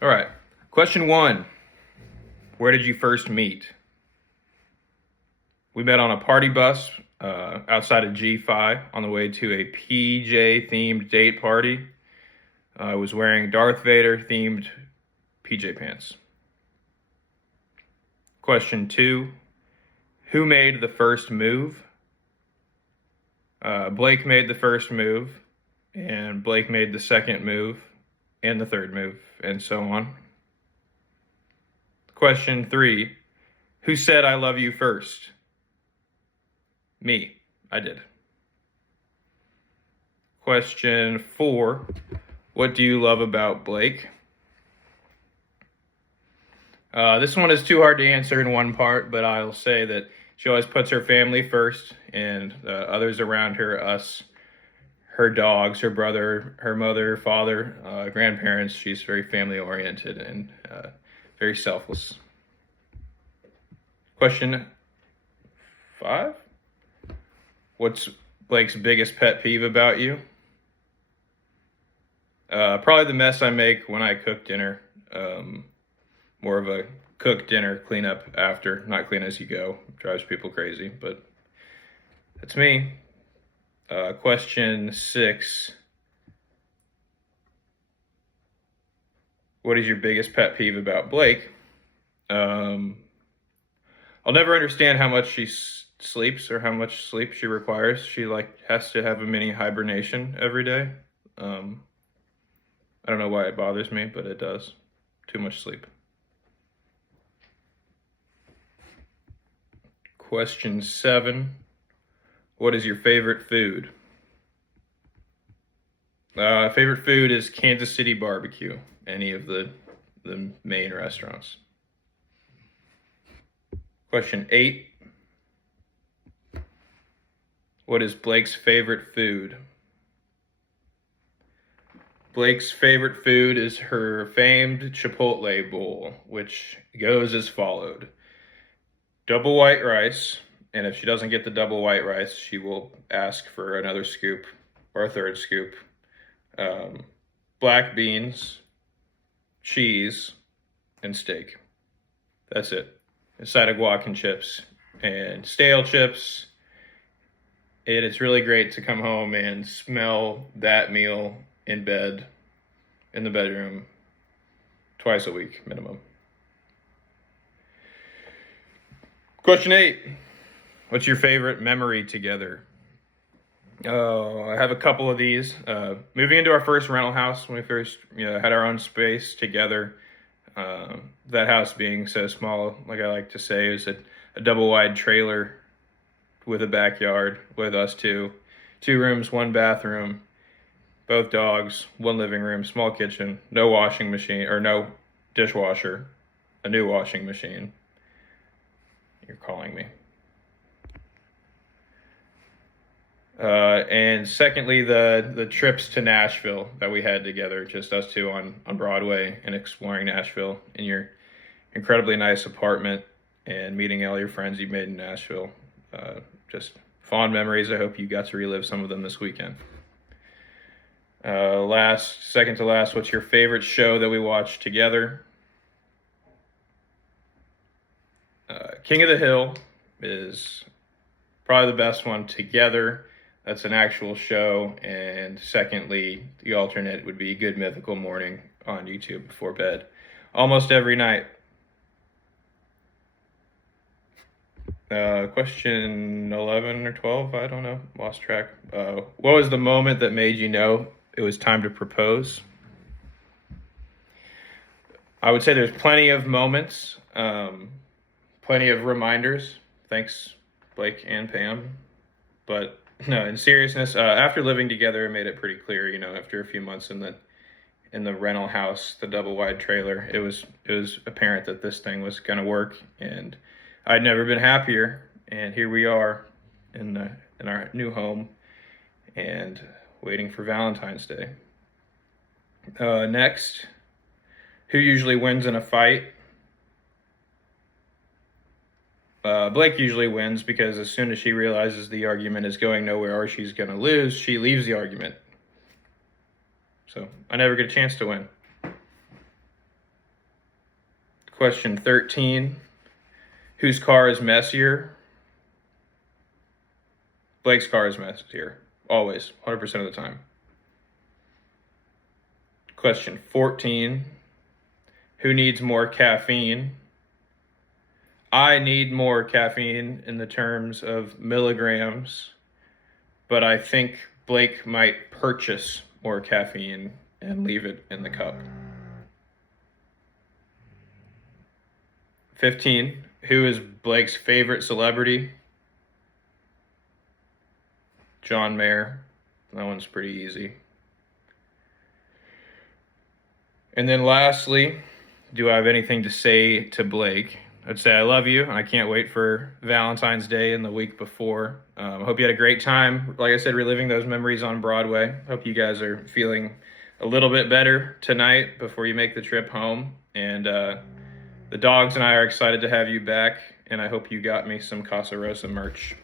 All right. Question 1. Where did you first meet? We met on a party bus outside of G5 on the way to a PJ themed date party. I was wearing Darth Vader themed PJ pants. Question 2. Who made the first move? Blake made the first move, and Blake made the second move, and the third move, and so on. Question 3. Who said I love you first? Me. I did. Question 4. What do you love about Blake? This one is too hard to answer in one part, but I'll say that she always puts her family first and others around her, us, her dogs, her brother, her mother, father, grandparents. She's very family oriented and very selfless. Question 5. What's Blake's biggest pet peeve about you? Probably the mess I make when I cook dinner. More of a cook dinner, clean up after, not clean as you go. Drives people crazy, but that's me. Question 6. What is your biggest pet peeve about Blake? I'll never understand how much she sleeps or how much sleep she requires. She has to have a mini hibernation every day. I don't know why it bothers me, but it does. Too much sleep. Question 7. What is your favorite food? Favorite food is Kansas City barbecue. Any of the main restaurants. Question 8. What is Blake's favorite food? Blake's favorite food is her famed Chipotle bowl, which goes as followed. Double white rice, and if she doesn't get the double white rice, she will ask for another scoop or a third scoop. Black beans, cheese, and steak. That's it. A side of guac and chips and stale chips. And it's really great to come home and smell that meal in bed, in the bedroom, twice a week minimum. Question 8. What's your favorite memory together? I have a couple of these. Moving into our first rental house when we first had our own space together. That house being so small, like I like to say, is a double wide trailer with a backyard with us two. 2 rooms, 1 bathroom, both dogs, 1 living room, small kitchen, no washing machine, or no dishwasher, a new washing machine. You're calling me. And secondly, the trips to Nashville that we had together, just us two on Broadway and exploring Nashville in your incredibly nice apartment and meeting all your friends you made in Nashville. Just fond memories. I hope you got to relive some of them this weekend. Second to last, what's your favorite show that we watched together? King of the Hill is probably the best one together. That's an actual show. And secondly, the alternate would be Good Mythical Morning on YouTube before bed. Almost every night. Question 11 or 12, I don't know, lost track. What was the moment that made you know it was time to propose? I would say there's plenty of moments, plenty of reminders. Thanks, Blake and Pam. But no, in seriousness, after living together, it made it pretty clear, after a few months in the rental house, the double wide trailer, it was apparent that this thing was going to work, and I'd never been happier. And here we are in our new home and waiting for Valentine's Day. Next, who usually wins in a fight? Blake usually wins because as soon as she realizes the argument is going nowhere or she's going to lose, she leaves the argument. So I never get a chance to win. Question 13. Whose car is messier? Blake's car is messier. Always. 100% of the time. Question 14. Who needs more caffeine? I need more caffeine in the terms of milligrams, but I think Blake might purchase more caffeine and leave it in the cup. 15. Who is Blake's favorite celebrity? John Mayer. That one's pretty easy. And then lastly, do I have anything to say to Blake? I'd say I love you, and I can't wait for Valentine's Day and the week before. I hope you had a great time. Like I said, reliving those memories on Broadway. Hope you guys are feeling a little bit better tonight before you make the trip home. And the dogs and I are excited to have you back, and I hope you got me some Casa Rosa merch.